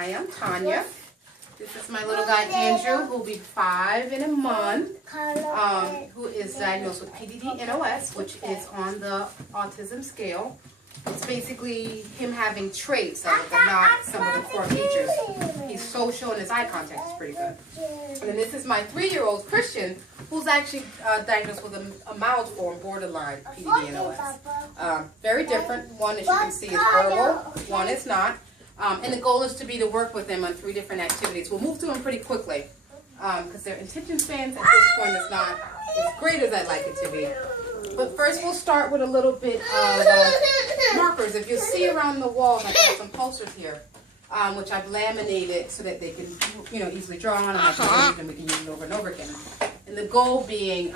Hi, I'm Tanya. This is my little guy Andrew, who will be 5 in a month, who is diagnosed with PDD-NOS, which is on the autism scale. It's basically him having traits of it, but not some of the core features. He's social and his eye contact is pretty good. And then this is my 3-year-old Christian, who's actually diagnosed with a mild form, borderline PDD-NOS. Very different. One, as you can see, is verbal. One is not. And the goal is to work with them on 3 different activities. We'll move through them pretty quickly because their attention spans at this point is not as great as I'd like it to be. But first we'll start with a little bit of markers. If you see around the walls, I've got some posters here, which I've laminated so that they can, easily draw on, and I can use them, we can use it over and over again. And the goal being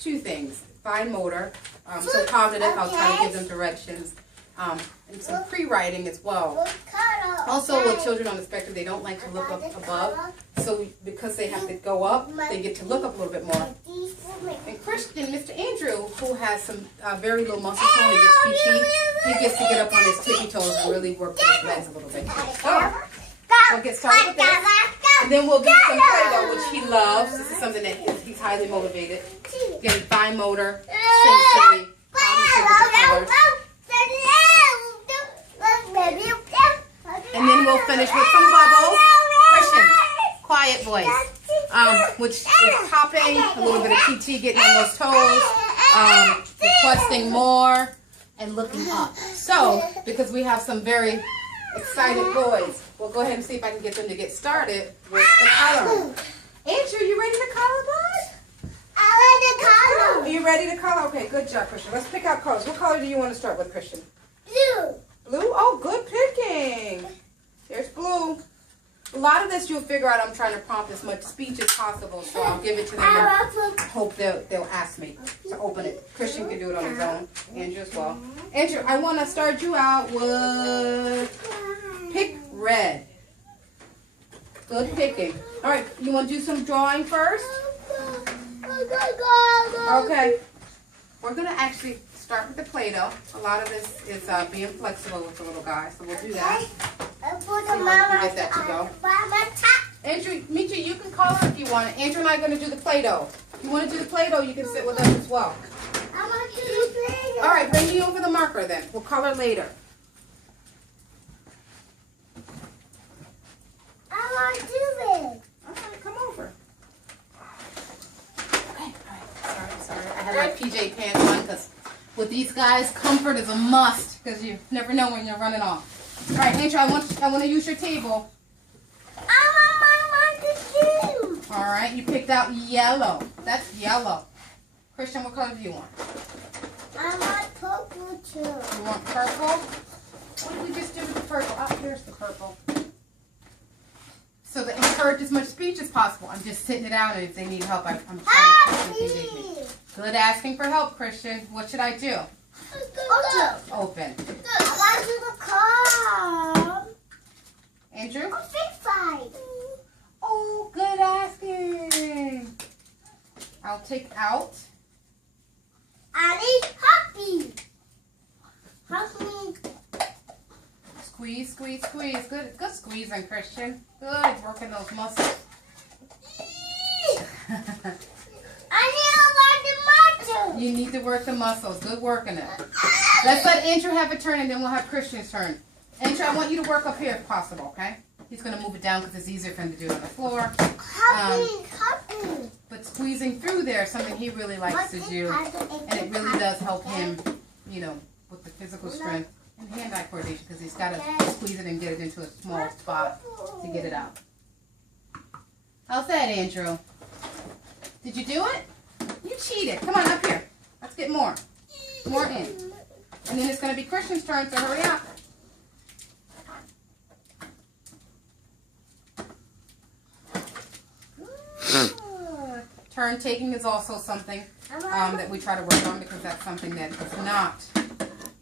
2 things: fine motor, so cognitive, I'll try to give them directions, and some pre-writing as well. Also, with children on the spectrum, they don't like to look up above, so because they have to go up, they get to look up a little bit more. And Christian, Mr. Andrew, who has some very low muscle tone, he gets PT, he gets to get up on his tippy toes and really work with his legs a little bit. So, we'll get started with this, and then we'll do some Play-Doh, which he loves. This is something that he's highly motivated. Getting fine motor, sensory, cognitive with the colors. And then we'll finish with some bubbles. Christian, quiet voice. Which is hopping, a little bit of PT, getting on those toes, requesting more, and looking up. So, because we have some very excited boys, we'll go ahead and see if I can get them to get started with the coloring. Andrew, you ready to color, bud? I want to color. Are you ready to color? Okay, good job, Christian. Let's pick out colors. What color do you want to start with, Christian? Blue. Blue? Oh, good picking. There's blue. A lot of this you'll figure out I'm trying to prompt as much speech as possible, so I'll give it to them and hope they'll ask me to open it. Christian can do it on his own. Andrew as well. Andrew, I want to start you out with pick red. Good picking. All right, you want to do some drawing first? Okay. We're going to actually start with the Play-Doh. A lot of this is being flexible with the little guy, so we'll do that. Get that to go. Andrew, Mitra, you can color if you want it. Andrew and I are going to do the Play-Doh. If you want to do the Play-Doh, you can sit with us as well. I want to do Play-Doh. All right, bring me over the marker then. We'll color later. I want to do this. All right, come over. Okay, all right. Sorry. I had my PJ pants on because with these guys, comfort is a must because you never know when you're running off. All right, Andrew, I want to use your table. I want to do. All right, you picked out yellow. That's yellow. Christian, what color do you want? I want purple too. You want purple? What did we just do with the purple? Oh, here's the purple. So to encourage as much speech as possible. I'm just sitting it out, and if they need help, I'm trying to push them to me. Good asking for help, Christian. What should I do? Open. I want to do the car. Andrew? Fight. Oh, good asking. I'll take out. I need happy. Happy. Squeeze, squeeze, squeeze. Good squeezing, Christian. Good, working those muscles. You need to work the muscles. Good working it. Let's let Andrew have a turn, and then we'll have Christian's turn. Andrew, I want you to work up here if possible, okay? He's going to move it down because it's easier for him to do it on the floor. But squeezing through there is something he really likes to do, and it really does help him, with the physical strength and hand-eye coordination because he's got to squeeze it and get it into a small spot to get it out. How's that, Andrew? Did you do it? You cheated. Come on, up here. Let's get more. More in. And then it's going to be Christian's turn, so hurry up. Turn taking is also something that we try to work on because that's something that does not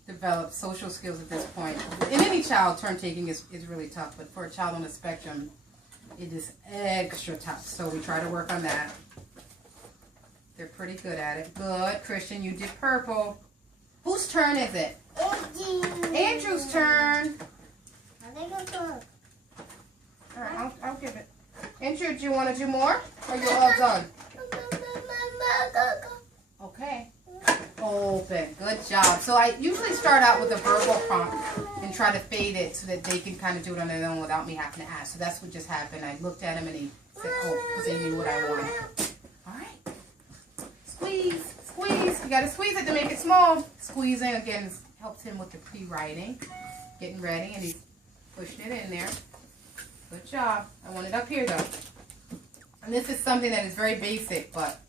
develop social skills at this point. In any child, turn taking is really tough, but for a child on the spectrum, it is extra tough. So we try to work on that. They're pretty good at it. Good. Christian, you did purple. Whose turn is it? Andrew's turn. give it. Andrew, do you want to do more? Or are you all done? Okay. Open. Good job. So I usually start out with a verbal prompt and try to fade it so that they can kind of do it on their own without me having to ask. So that's what just happened. I looked at him and he said, oh, because he knew what I wanted. All right. Squeeze. Squeeze. You got to squeeze it to make it small. Squeezing, again, helps him with the pre-writing. Getting ready, and he's pushing it in there. Good job. I want it up here, though. And this is something that is very basic, but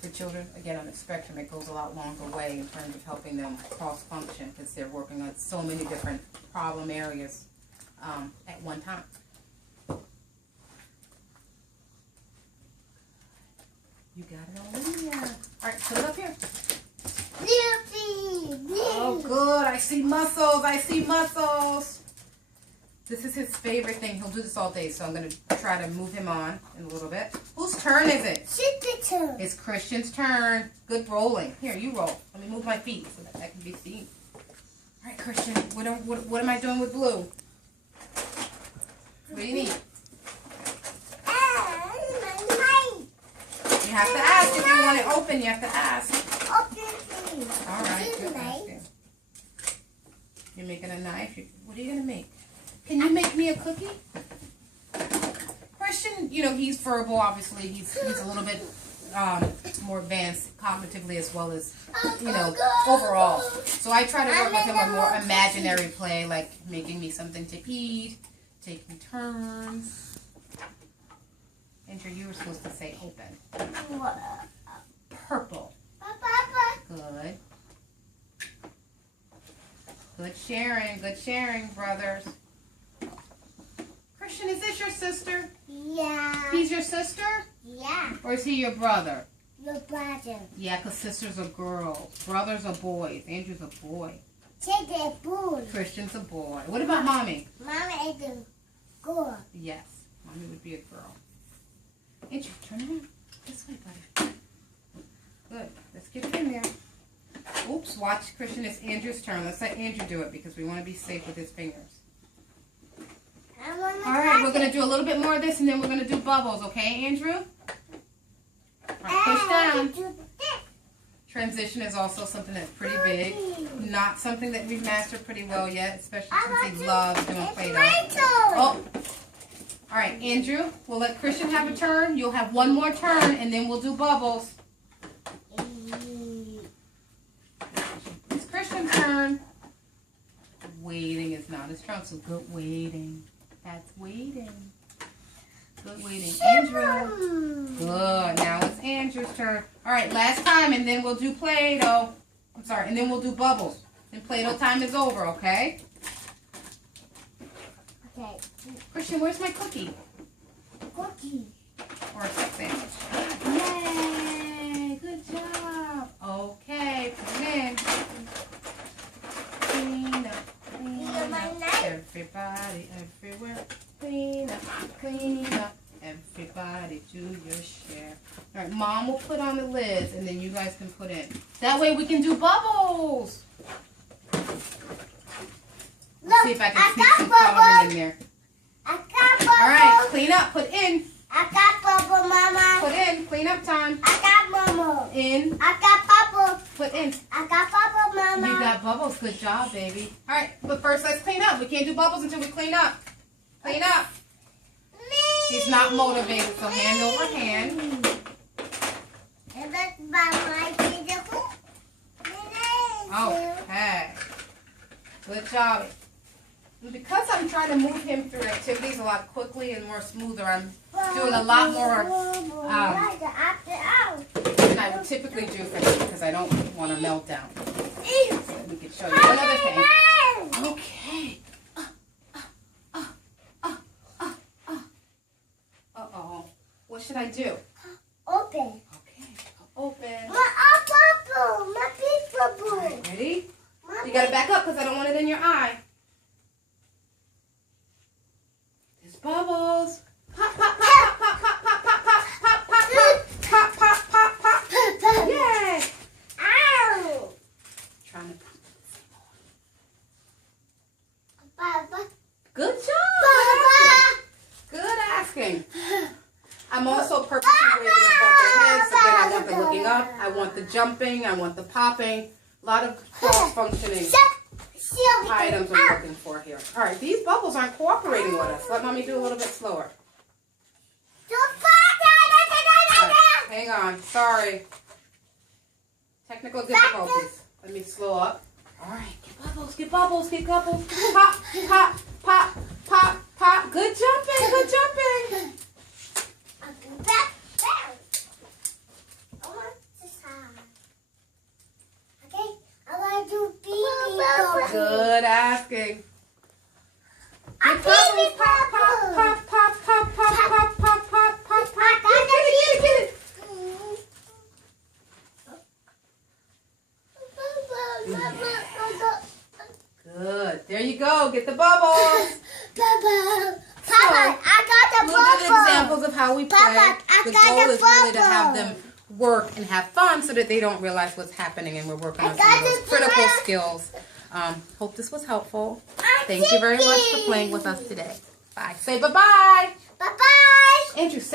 for children, again, on the spectrum, it goes a lot longer way in terms of helping them cross-function because they're working on so many different problem areas at one time. You got it all in there. All right, put it up here. Oh, good. I see muscles. I see muscles. This is his favorite thing. He'll do this all day, so I'm going to try to move him on in a little bit. Whose turn is it? It's turn. It's Christian's turn. Good rolling. Here, you roll. Let me move my feet so that can be seen. All right, Christian. What am I doing with blue? What do you need? You have to ask if you want it open. You have to ask. All right. Good. You're making a knife. What are you going to make? Can you make me a cookie? Christian, you know, he's verbal, obviously. He's a little bit more advanced cognitively as well as, you know, overall. So I try to work with him on more imaginary play, like making me something to eat, taking turns. Andrew, you were supposed to say open. Purple. Good. Good sharing, brothers. Christian, is this your sister? Yeah. He's your sister? Yeah. Or is he your brother? Your brother. Yeah, because sisters are girls. Brothers are boys. Andrew's a boy. Take a boy. Christian's a boy. What about mommy? Mama is a girl. Yes, mommy would be a girl. Andrew, turn around. This way, buddy. Good. Let's get it in there. Oops, watch, Christian. It's Andrew's turn. Let's let Andrew do it because we want to be safe with his fingers. All right, we're going to do a little bit more of this and then we're going to do bubbles, okay, Andrew? All right, push down. Transition is also something that's pretty big. Not something that we've mastered pretty well yet, especially since he loves doing Play-Doh. Oh. All right, Andrew, we'll let Christian have a turn. You'll have one more turn and then we'll do bubbles. It's Christian's turn. Waiting is not as strong, so good waiting. That's waiting. Good waiting. Andrew. Good. Now it's Andrew's turn. All right, last time, and then we'll do Play-Doh. I'm sorry, and then we'll do bubbles. And Play-Doh time is over, okay? Okay. Christian, where's my cookie? Cookie. Or a sex sandwich. Yay! Good job. Okay, put it in. Clean up. Everybody, everywhere, clean up, everybody do your share. All right, Mom will put on the lids, and then you guys can put in. That way we can do bubbles. Let's see if I can sneak some coloring in there. I got bubbles. All right, clean up, put in. I got bubble, Mama. Put in, clean up time. I got bubble. In. I got bubble. Put in. I got bubble, Mama. You got bubbles. Good job, baby. All right, but first let's clean up. We can't do bubbles until we clean up. Clean up. He's not motivated, so hand over hand. And that's my beautiful. Okay. Good job. And because I'm trying to move him through activities a lot quickly and more smoother, I'm doing a lot more than I would typically do for him because I don't want a meltdown. So we can show you one other thing. Okay. Uh-oh. What should I do? Open. Okay. Open. My bubble. My big bubble. All right, ready? You got to back up because I don't want it in your eye. There's bubbles. Pop, pop, pop, pop, pop, pop, pop, pop, pop, pop, pop, pop, pop, pop, pop. Yay! Ow. Trying to. Baba. Good job. Baba. Good jumping. I want the popping. A lot of cross-functioning items I'm looking for here. All right, these bubbles aren't cooperating with us. Let mommy do a little bit slower. All right, hang on. Sorry. Technical difficulties. Let me slow up. All right, get bubbles, get bubbles, get bubbles. Pop, pop, pop, pop, pop. Good jumping, good jumping. Good asking. Get bubbles, pop, pop, pop, pop, pop, pop, pop, pop, pop, pop, pop. Get it. Good. There you go. Get the bubbles. Papa, I got the Look at bubble. examples of how we play. Papa, I The got goal the is really to have bubble. them work and have fun so that they don't realize what's happening, and we're working on some got of those the critical bubble. skills. Hope this was helpful. Thank you very much for playing with us today. Bye. Say bye-bye. Bye-bye. Andrew, say